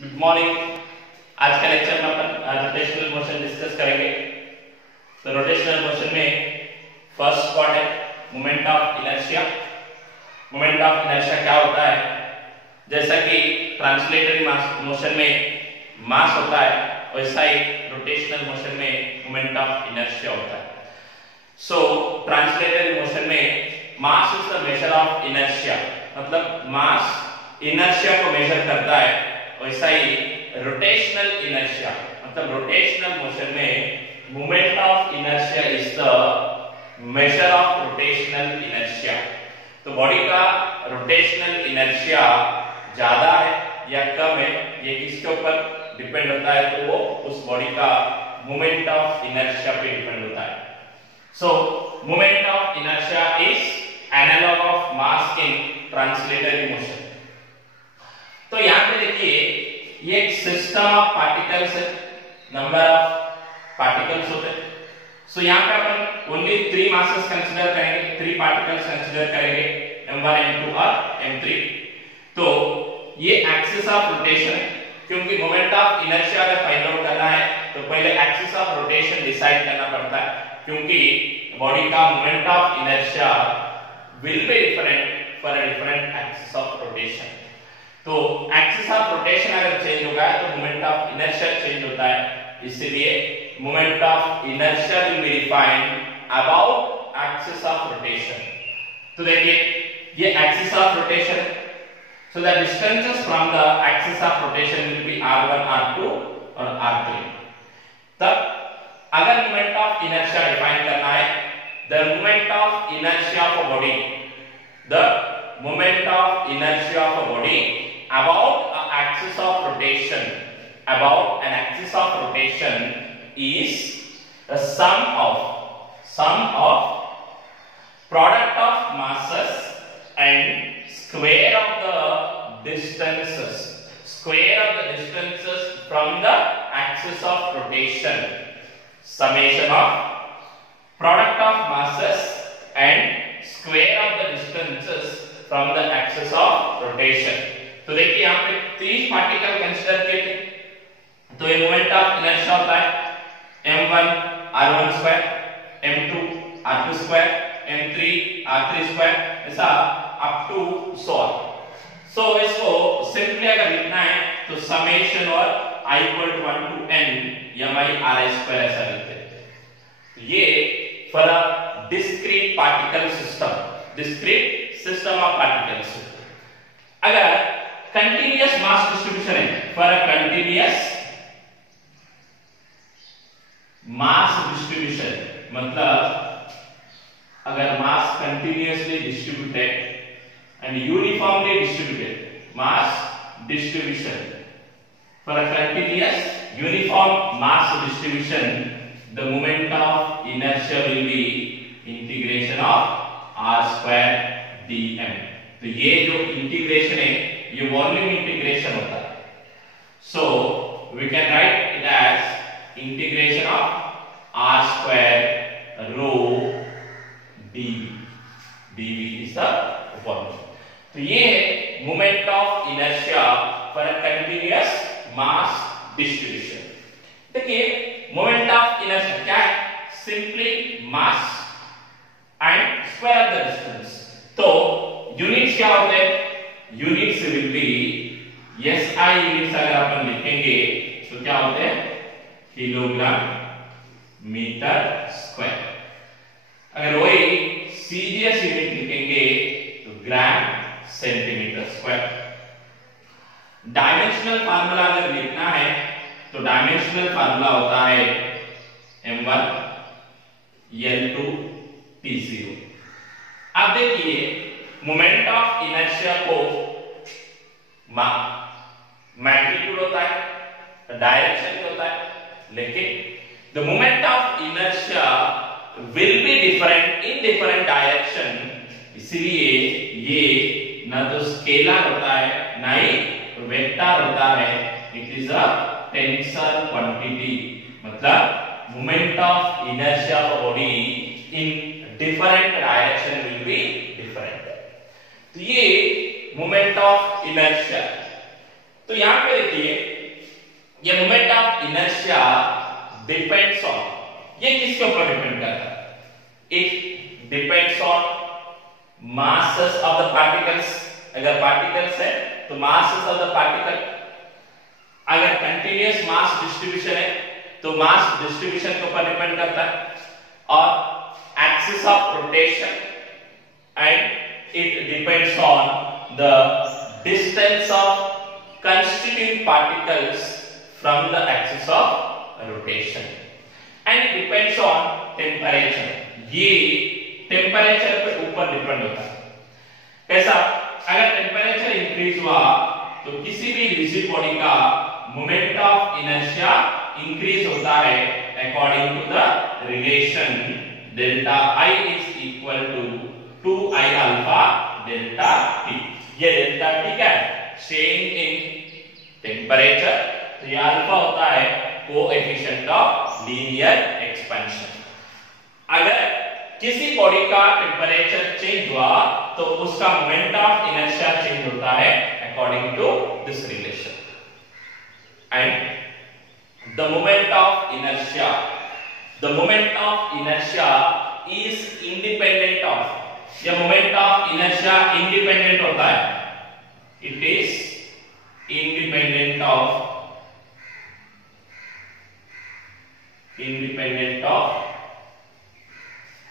Good morning. आज के lecture में अपन रोटेशनल मोशन डिस्कस करेंगे। तो रोटेशनल मोशन में फर्स्ट पार्ट है moment of inertia. Moment of inertia क्या होता है? जैसा कि ट्रांसलेटरी मोशन में मास होता है, वैसा ही रोटेशनल मोशन में मोमेंट ऑफ इनर्शिया होता है। सो ट्रांसलेटरी मोशन में mass is the measure of inertia, मतलब मास इनर्शिया को मेजर करता है। वैसा ही रोटेशनल इनर्शिया, मतलब रोटेशनल मोशन में moment of inertia is the measure of rotational inertia. तो बॉडी का रोटेशनल इनर्शिया ज्यादा है या कम है, ये किसके ऊपर डिपेंड होता है? तो वो उस बॉडी का मोमेंट ऑफ इनर्शिया पे डिपेंड होता है। So moment of inertia is analog of mass in translatory motion. तो यहां पे देखिए, ये एक सिस्टम ऑफ पार्टिकल्स है, नंबर ऑफ पार्टिकल्स होते हैं। सो यहां पे अपन ओनली 3 मासेस कंसीडर करेंगे, 3 पार्टिकल्स कंसीडर करेंगे, m1 m2 और m3। तो ये एक्सिस ऑफ रोटेशन है, क्योंकि मोमेंट ऑफ इनर्शिया अगर फाइंड आउट करना है तो पहले एक्सिस ऑफ रोटेशन डिसाइड करना पड़ता है, क्योंकि बॉडी का moment of inertia will be different for a different axis of rotation. तो एक्सिस ऑफ रोटेशन अगर चेंज होगा तो मोमेंट ऑफ इनर्शिया चेंज होता है, इसलिए moment of inertia will be defined about axis of rotation. तो देखिए, ये axis of rotation, so the distances from the axis of rotation will be r1, r2 और r3। तब अगर मोमेंट ऑफ इनर्शिया डिफाइन करना है, the moment of inertia of a body, the moment of inertia of a body about an axis of rotation, about an axis of rotation is the sum of product of masses and square of the distances, from the axis of rotation, summation of product of masses and square of the distances from the axis of rotation। तो देखिए, यहाँ पे 3 particle consider किए थे, तो ये moment of inertia होता है m1 r1 square, m2 r2 square, m3 r3 square, ऐसा अप टू सो इसको सिंपली अगर लिखना है तो समेशन और i equal to 1 to n mi ri square ऐसा लिखते हैं। ये for a discrete particle system, discrete system of particles. अगर कंटीन्यूअस मास डिस्ट्रीब्यूशन है, for a continuous mass distribution, मतलब अगर mass continuously distributed and uniformly distributed mass distribution, for a continuous uniform mass distribution, the moment of inertia will be integration of r square dm। तो ये जो integration है ये volume integration होता है। so we can write it as integration of r square rho dv। dv is the formula। तो ये है moment of inertia for a continuous mass distribution. देखिए, मोमेंट ऑफ इनर्शिया क्या है? Simply mass and square of the distance. तो units क्या होते हैं? Units will be SI units अगर अपन लिखेंगे तो क्या होते हैं? Kilogram metre square. अगर वही CGS यूनिट लिखेंगे तो gram centimetre square. Dimensional formula अगर लिखना है तो डायमेंशनल फार्मूला होता है m1 L2 T0। अब देखिए, मोमेंट ऑफ इनर्शिया को मैग्नीट्यूड होता है, डायरेक्शन होता है, लेकिन the moment of inertia will be different in different direction. इसलिए ये ना तो स्केलर होता है ना ही वेक्टर होता है, it is a tensor quantity. मतलब moment of inertia of body in different direction will be different. तो ये मोमेंट ऑफ इनर्शिया तो यहां पे देखिए ये moment of inertia depends on, ये किसके ऊपर डिपेंड करता है? It depends on masses of the particles. अगर पार्टिकल्स है तो masses of the particle, अगर कंटिन्यूअस मास डिस्ट्रीब्यूशन है तो मास डिस्ट्रीब्यूशन के ऊपर डिपेंड करता है, और axis of rotation and it depends on the distance of constituting particles from the axis of rotation, and it depends on temperature. ये temperature पे ऊपर डिपेंड होता है। कैसा? अगर टेम्परेचर इंक्रीज हुआ तो किसी भी रिजिड बॉडी का मोमेंट ऑफ इनर्शिया इंक्रीज होता है according to the relation delta I is equal to 2I alpha delta T। ये डेल्टा T क्या है? चेंज इन टेम्परेचर, तो ये अल्फा होता है कोएफिशिएंट ऑफ लीनियर एक्सपेंशन। अगर किसी बॉडी का टेम्परेचर चेंज हुआ तो उसका मोमेंट ऑफ इनर्शिया चेंज होता है according to this relation, and the moment of inertia is independent of, ये मोमेंट ऑफ इनर्शिया इंडिपेंडेंट होता है, it is independent of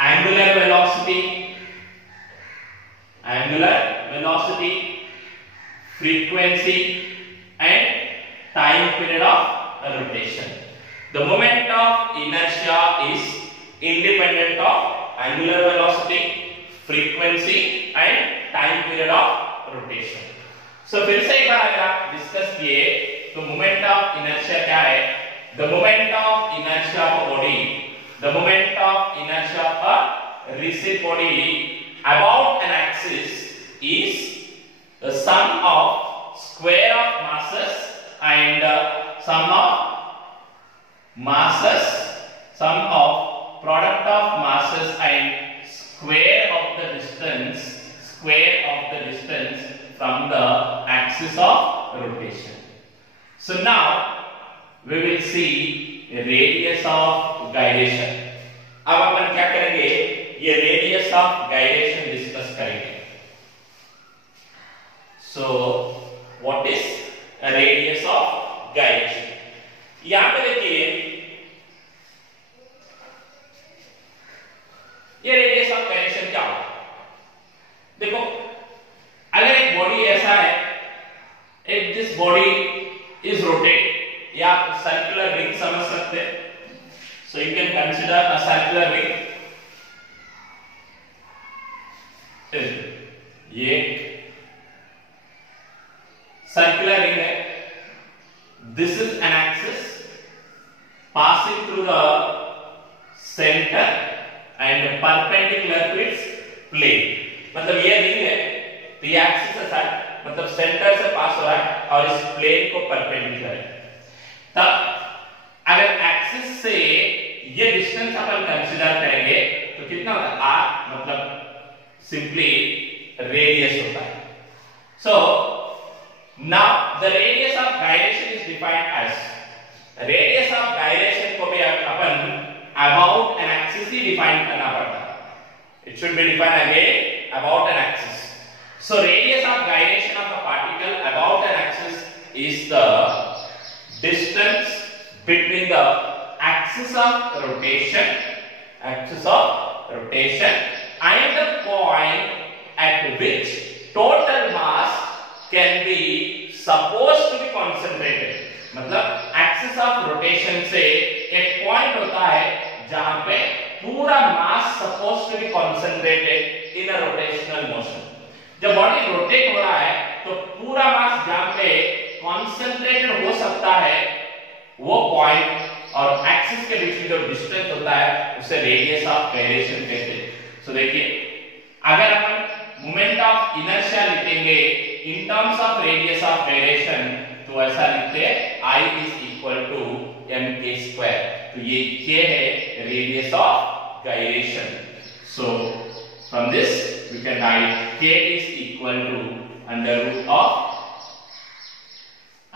angular velocity, frequency and time period of rotation. The moment of inertia is independent of angular velocity, frequency and time period of rotation. So फिर से एक बार अगर आप discuss किए तो moment of inertia क्या है? The moment of inertia of a body, the moment of inertia of a rigid body about an axis is the sum of square of masses and sum of product of masses and square of the distance from the axis of rotation. So now we will see radius of gyration. अब अपन क्या करेंगे? ये radius of gyration discuss करेंगे। So what is radius of gyration? यहां पे देखिए ये radius of gyration क्या होगा? देखो अगर एक बॉडी ऐसा है, if this body is rotate, या सर्कुलर रिंग समझ सकते हैं, so you can consider a circular ring, ये circular ring है, this is an axis passing through the center and perpendicular to its plane। मतलब ये रिंग है तो ये एक्सिस के साथ मतलब सेंटर से पास हो रहा है और इस प्लेन को परपेंडिकुलर है। तब अगर एक्सिस से ये डिस्टेंस अपन कंसीडर करेंगे तो कितना होता है? r मतलब सिंपली रेडियस होता है। So now the radius of gyration is defined as, radius of gyration को भी अपन अबाउट एन एक्सिस ही डिफाइन करना पड़ता है। It should be defined again about an axis. So radius of gyration of a particle about an axis is the distance between the axis of rotation and the point at which total mass can be supposed to be concentrated। मतलब axis of rotation से एक point होता है जहां पे पूरा mass suppose to be concentrated in a rotational motion. जब body rotate हो रहा है तो पूरा मास जहां पे कंसंट्रेटेड हो सकता है वो पॉइंट और एक्सिस के बीच में जो डिस्टेंस होता है उसे रेडियस ऑफ गायरेशन कहते हैं। सो देखिए अगर अपन मोमेंट ऑफ इनर्शिया लिखेंगे in terms of radius of gyration तो ऐसा लिखते हैं I is equal to mk square। तो ये k है radius of gyration. So from this we can write k is equal to under root of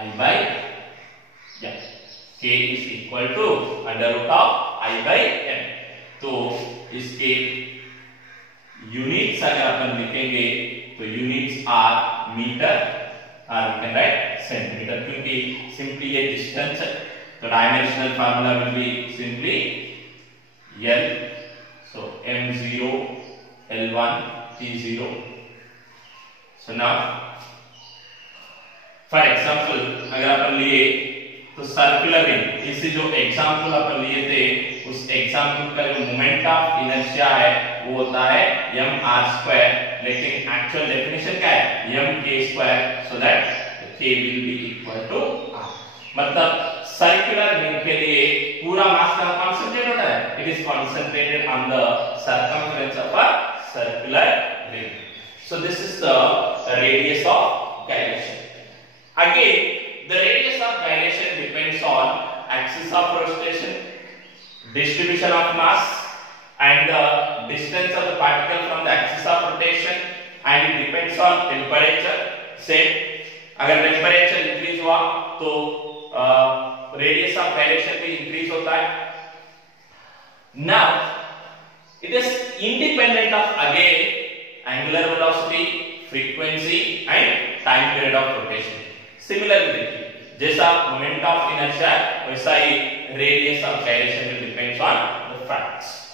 I by m. K is equal to under root of I by m. तो इसके units अगर अपन लिखेंगे तो units are metre और we can right centimetre, क्योंकि simply ये distance है तो dimensional formula will be simply L, so m0 L1 T0. So now for example अगर अपन लिए तो सर्कुलर रिंग, इसी जो एग्जांपल अपन लिए थे उस एग्जांपल का जो मोमेंट ऑफ इनर्शिया है वो होता है mr², लेकिन एक्चुअल डेफिनेशन क्या है mk², so that k will be equal to r. मतलब सर्कुलर रिंग के लिए पूरा मास का कंसंट्रेट होता है, it is concentrated on the circumference of a circular ring. So this is the radius of gyration. Again, the radius of gyration depends on axis of rotation, distribution of mass, and the distance of the particle from the axis of rotation, and it depends on temperature. Same, अगर temperature increase हुआ तो radius of gyration भी increase होता है. Now, it is independent of again angular velocity, frequency, and time period of rotation. Similarly, जैसा moment of inertia वैसा ही radius of gyration will depends on the facts.